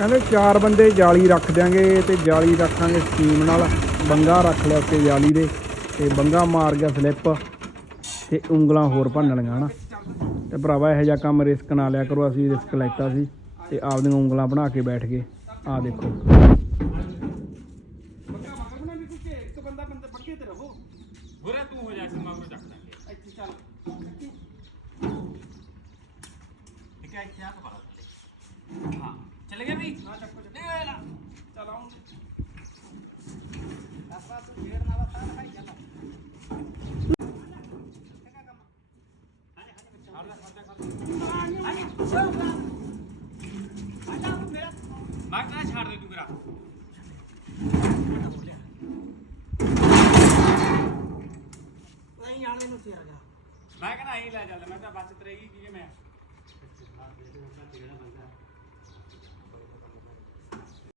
ਕਹਿੰਦੇ ਚਾਰ ਬੰਦੇ ਜਾਲੀ ਰੱਖ ਦਿਆਂਗੇ ਤੇ ਜਾਲੀ ਰੱਖਾਂਗੇ ਸਕੀਮ ਨਾਲ। ਬੰਗਾ ਰੱਖ ਲਿਆ ਉੱਤੇ ਜਾਲੀ ਦੇ ਤੇ ਬੰਗਾ ਮਾਰ ਗਿਆ ਸਲਿੱਪ ਤੇ ਉਂਗਲਾਂ ਹੋਰ ਭੰਨਣੀਆਂ ਹਨਾ। ਤੇ ਭਰਾਵਾ ਇਹੋ ਜਿਹਾ ਕੰਮ ਰਿਸਕ ਨਾ ਲਿਆ ਕਰੋ, ਅਸੀਂ ਰਿਸਕ ਲੈਤਾ ਸੀ ਤੇ ਆਪਦੀਆਂ ਉਂਗਲਾਂ ਬਣਾ ਕੇ ਬੈਠ ਗਏ। ਆ ਦੇਖੋ। ਗੁਰੇ ਤੂੰ ਹੋ ਜਾ ਇਸ ਮਗਰੋਂ ਚੱਕ ਦਾਂਗੇ ਇੱਥੇ ਚੱਲ। ਠੀਕ ਹੈ ਇੱਥੇ ਆ ਪਾ ਹਾਂ ਚੱਲ ਗਿਆ ਵੀ? ਹਾਂ ਚੱਕੋ ਚੱਕੋ। ਲੈ ਲਾ ਚਲ ਆਉਂਗੇ ਆਪਾਂ ਤੂੰ ਢੇਰ ਨਾਲ ਤਾਂ ਭਾਈ ਚੱਲ ਮੈਂ ਕਹਾਂ ਛੱਡ ਦੇ ਤੂੰ ਮੇਰਾ। ਨਹੀਂ ਆਣੇ ਨੂੰ ਤੇਰਾ ਗਿਆ। ਮੈਂ ਕਹਿੰਦਾ ਐਂ ਲੈ ਚੱਲ ਮੈਂ ਤਾਂ ਬਚਤ ਰਹੇਗੀ ਕਿਵੇਂ ਮੈਂ।